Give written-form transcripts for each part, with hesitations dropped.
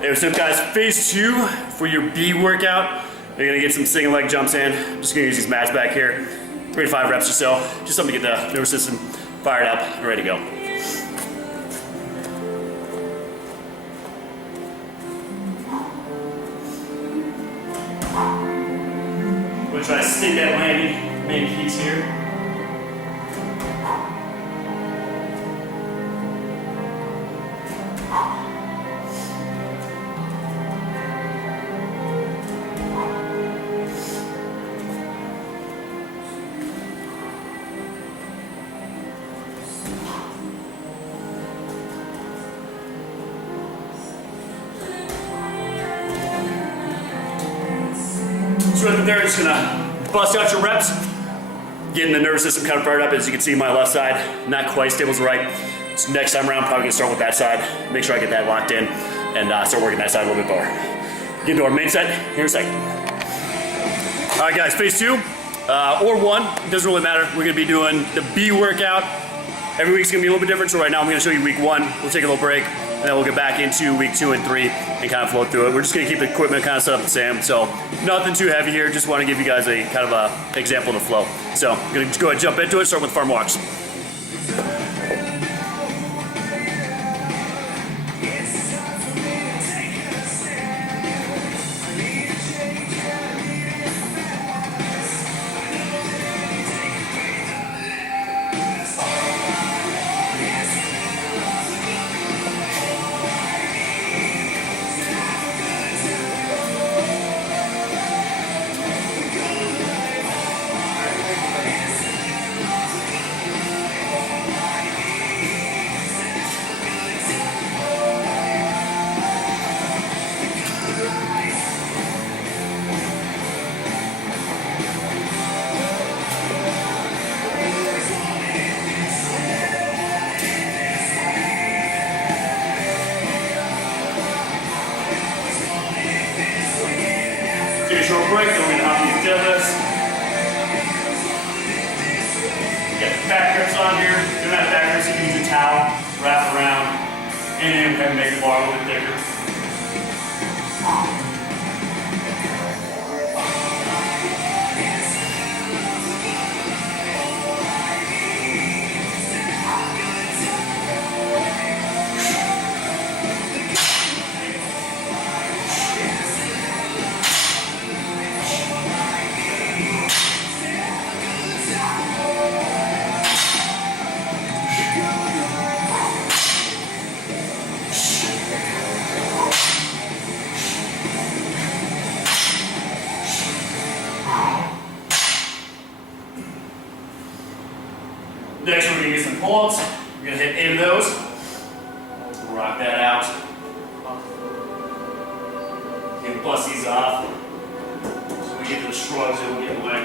Hey, what's up guys? Phase 2 for your B workout. You're gonna get some single leg jumps in. I'm just gonna use these mats back here. 3 to 5 reps or so. Just something to get the nervous system fired up and ready to go. I'm gonna try to stick that landing main piece here. So right there, just gonna bust out your reps, getting the nervous system kind of fired up. As you can see, my left side not quite stable as the right. So next time around, probably gonna start with that side. Make sure I get that locked in and start working that side a little bit more. Get into our main set here in a second. All right, guys, phase 2 or 1, it doesn't really matter. We're gonna be doing the B workout. Every week's gonna be a little bit different. So right now, I'm gonna show you week 1. We'll take a little break, and then we'll get back into week 2 and 3 and kind of flow through it. We're just gonna keep the equipment kind of set up the same. So nothing too heavy here. Just want to give you guys a kind of a example of the flow. So I'm gonna just go ahead and jump into it. Start with farm walks. Take a short break, then we're going to hop these deadlifts. Get the back grips on here. If you don't have back grips, you can use a towel, wrap around, and then we can make the bar a little bit thicker. Next, we're going to get some pull-ups. We're going to hit 8 of those. Rock that out. You can bust these off. So we get to the shrugs, it'll get in the way.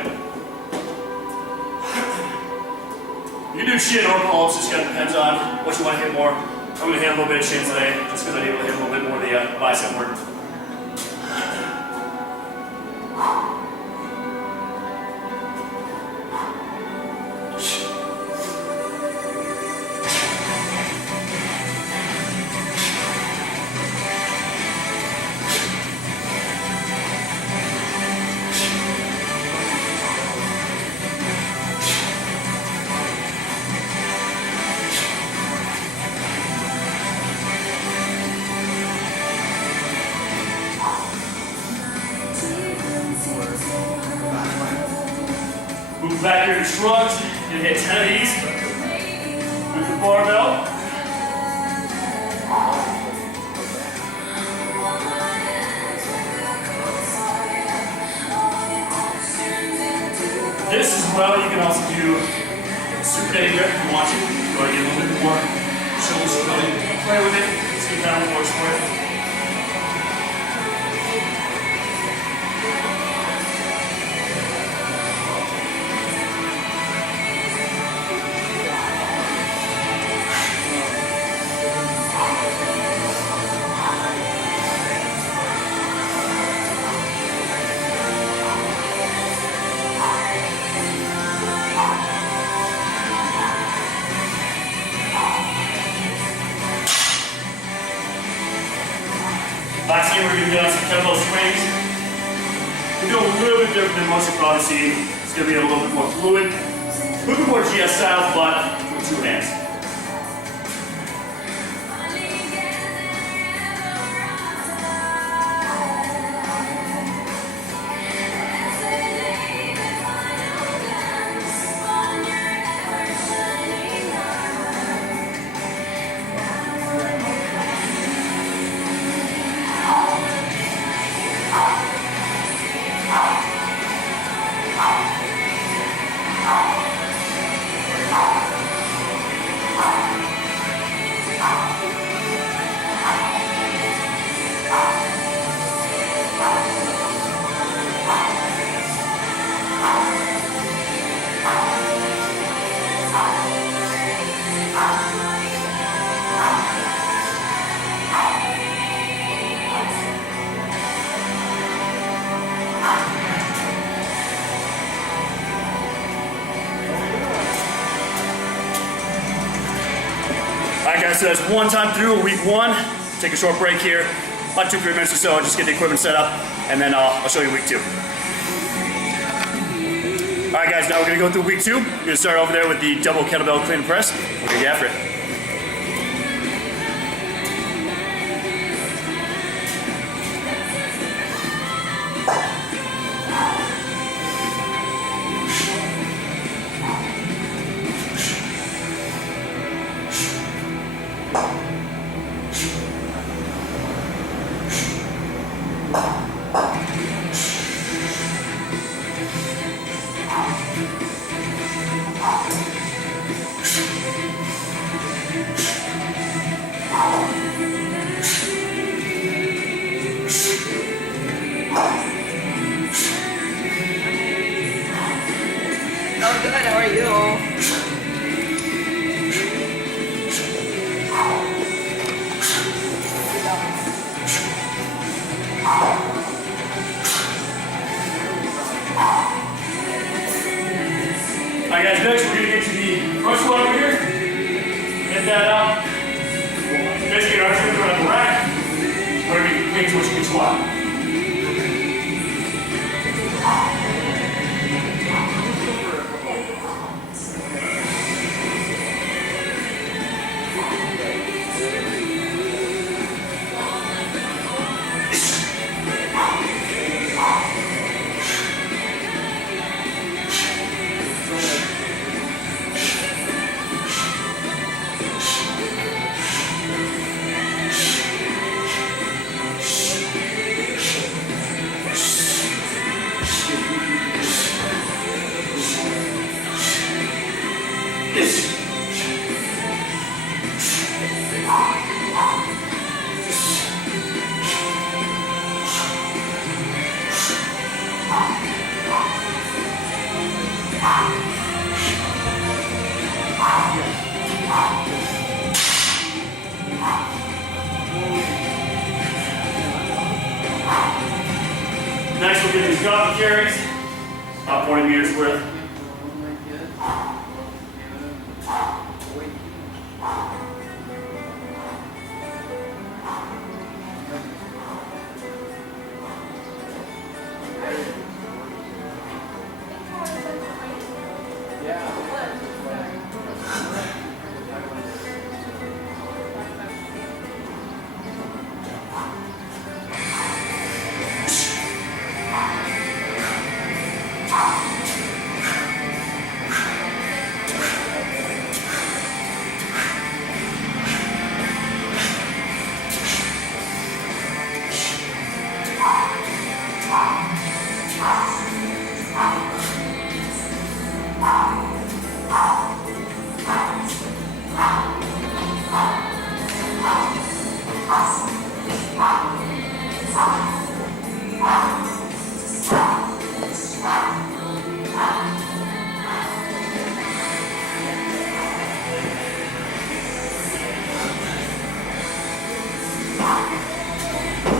You can do chin or pull-ups, just kind of depends on what you want to hit more. I'm going to hit a little bit of chin today, just because I'm able to hit a little bit more of the bicep work. Move back here to shrugs. You're gonna hit 10 of these. Move the barbell. This as well, you can also do super day grip if you want to. You want to get a little bit more shoulder stability. Play with it. See if that works for you. Last thing we're gonna do is some kettlebell swings. We're doing a little bit different than most of you've probably seen. It's gonna be a little bit more fluid, a little bit more GS style, but with 2 hands. All right, guys, so that's one time through week 1. Take a short break here, about 2-3 minutes or so, just get the equipment set up, and then I'll show you week 2. All right, guys, now we're gonna go through week 2. We're gonna start over there with the double kettlebell clean and press. We're gonna get after it. Oh, good. How are you? Alright guys, next we're going to get to the front squat over here. Hit that up. Basically our arms are on the rack. Whatever you can clean, what you can squat. Next we'll get these goblet carries, about 40 meters worth.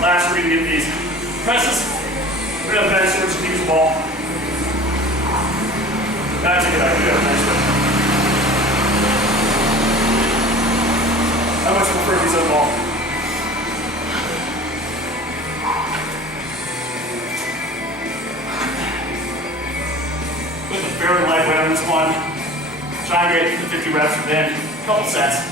Last, we're going to get these presses. We're going to bench switch and use the ball. That's a good idea. Nice one. I much prefer these on the ball. in this one. Try and get the 50 reps within a couple sets.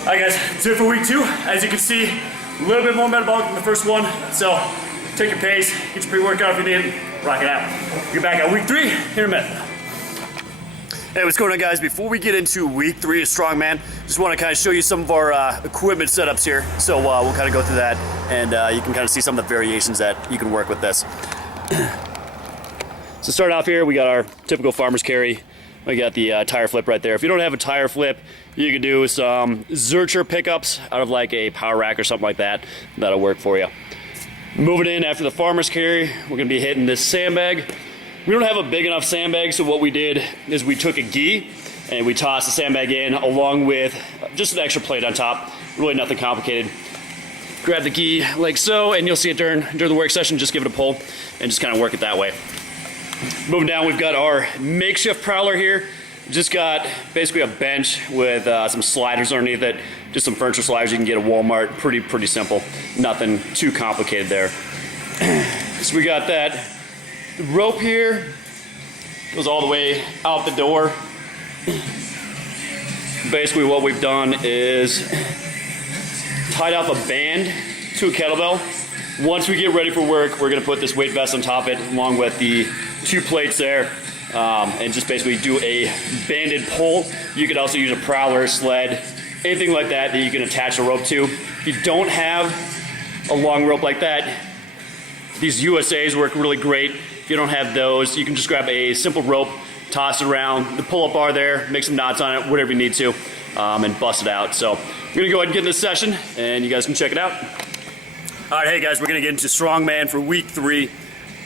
Alright guys, that's it for week 2. As you can see, a little bit more metabolic than the first one. So take your pace, get your pre-workout if you need it, rock it out. Get back at week 3 in a minute. Hey, what's going on guys? Before we get into week 3 of Strongman, just want to kind of show you some of our equipment setups here. So we'll kind of go through that and you can kind of see some of the variations that you can work with this. So start off here, we got our typical farmer's carry. We got the tire flip right there. If you don't have a tire flip, you can do some Zercher pickups out of like a power rack or something like that. That'll work for you. Moving in after the farmer's carry, we're gonna be hitting this sandbag. We don't have a big enough sandbag, so what we did is we took a gi and we tossed the sandbag in along with just an extra plate on top. Really nothing complicated. Grab the gi like so, and you'll see it during the work session. Just give it a pull and just kind of work it that way. Moving down, we've got our makeshift prowler here. Just got basically a bench with some sliders underneath it. Just some furniture sliders you can get at Walmart. Pretty simple. Nothing too complicated there. So we got that rope here. Goes all the way out the door. Basically what we've done is tied off a band to a kettlebell. Once we get ready for work, we're gonna put this weight vest on top of it along with the 2 plates there. And just basically do a banded pull. You could also use a prowler, sled, anything like that that you can attach a rope to. If you don't have a long rope like that, these USAs work really great. If you don't have those, you can just grab a simple rope, toss it around, the pull-up bar there, make some knots on it, whatever you need to, and bust it out. So I'm gonna go ahead and get in this session, and you guys can check it out. All right, hey guys, we're gonna get into Strongman for week 3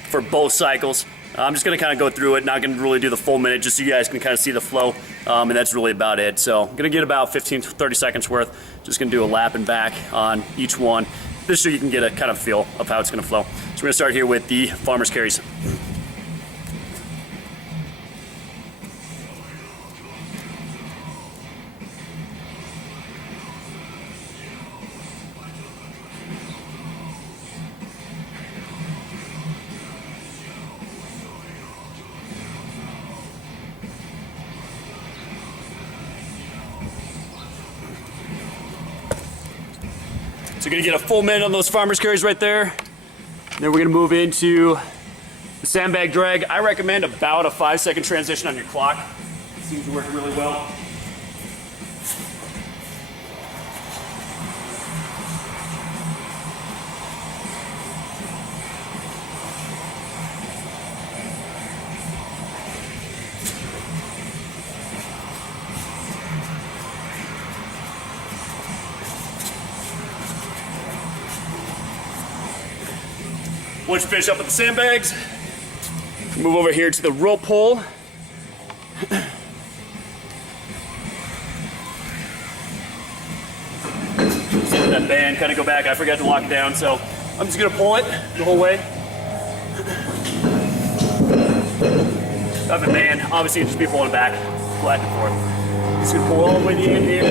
for both cycles. I'm just gonna kind of go through it, not gonna really do the full minute, just so you guys can kind of see the flow, and that's really about it. So I'm gonna get about 15 to 30 seconds worth. Just gonna do a lap and back on each one, just so you can get a kind of feel of how it's gonna flow. So we're gonna start here with the farmer's carries. So you're gonna get a full minute on those farmer's carries right there. Then we're gonna move into the sandbag drag. I recommend about a 5-second transition on your clock. It seems to work really well. Once you finish up with the sandbags, move over here to the rope pull. That band kind of go back. I forgot to lock it down, so I'm just gonna pull it the whole way. Tough and man. Obviously, just be pulling it back and forth. Just gonna pull all the way to the end here.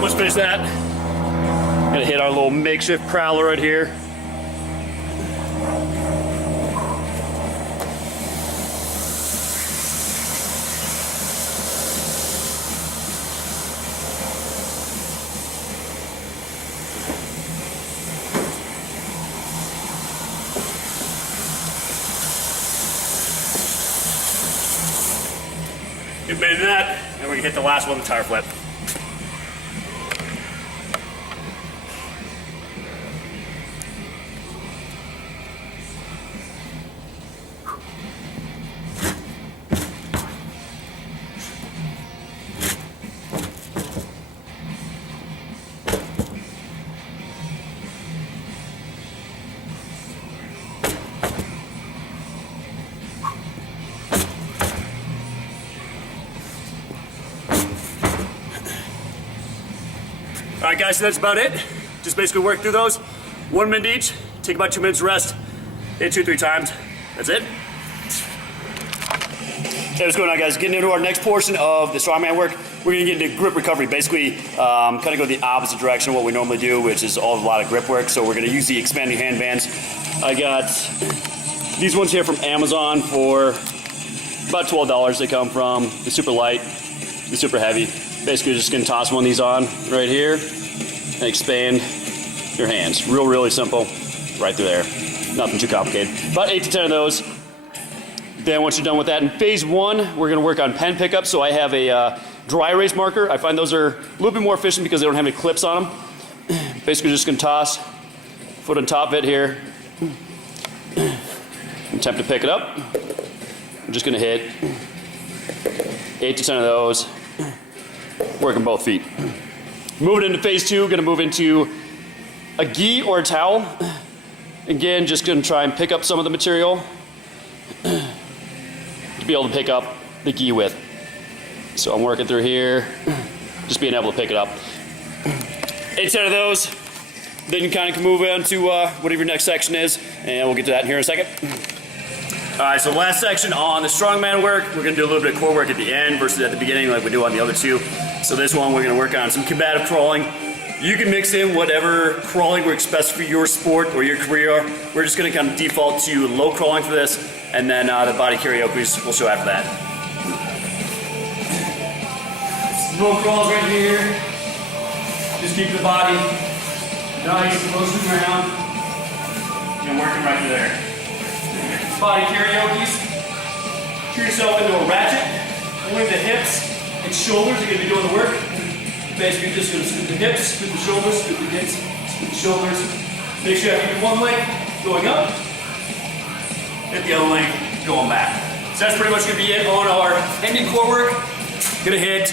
Let's finish that. Gonna hit our little makeshift prowler right here. Good bit of that, and we're gonna hit the last one, the tire flip. All right, guys, so that's about it. Just basically work through those. 1 minute each. Take about 2 minutes rest. Hit 2-3 times. That's it. Hey, what's going on, guys? Getting into our next portion of the strongman work. We're gonna get into grip recovery. Basically, kind of go the opposite direction of what we normally do, which is a lot of grip work. So we're gonna use the expanding hand bands. I got these ones here from Amazon for about $12. They come from the super light, the super heavy. Basically, just gonna toss one of these on right here and expand your hands. Really simple, right through there. Nothing too complicated. About 8 to 10 of those. Then once you're done with that, in phase 1, we're gonna work on pen pickup. So I have a dry erase marker. I find those are a little bit more efficient because they don't have any clips on them. Basically, just gonna toss, foot on top of it here. Attempt to pick it up. I'm just gonna hit 8 to 10 of those. Working both feet. Moving into phase 2, gonna move into a gi or a towel. Again, just gonna try and pick up some of the material to be able to pick up the gi with. So I'm working through here, just being able to pick it up. 8 10 of those. Then you kind of can move on to whatever your next section is, and we'll get to that in here in a second. All right, so last section on the strongman work, we're gonna do a little bit of core work at the end versus at the beginning like we do on the other two. So this one, we're gonna work on some combative crawling. You can mix in whatever crawling works best for your sport or your career. We're just gonna kind of default to low crawling for this, and then the body karaoke we'll show after that. Low crawls right here. Just keep the body nice, close to the ground, and working right through there. Body karaoke's. Turn yourself into a ratchet. Only the hips and shoulders are going to be doing the work. Basically, just going to scoop the hips, scoop the shoulders, scoop the hips, scoop the shoulders. Make sure you have one leg going up, and the other leg going back. So that's pretty much going to be it on our ending core work. Going to hit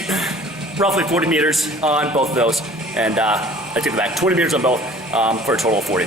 roughly 40 meters on both of those, and I take it back, 20 meters on both for a total of 40.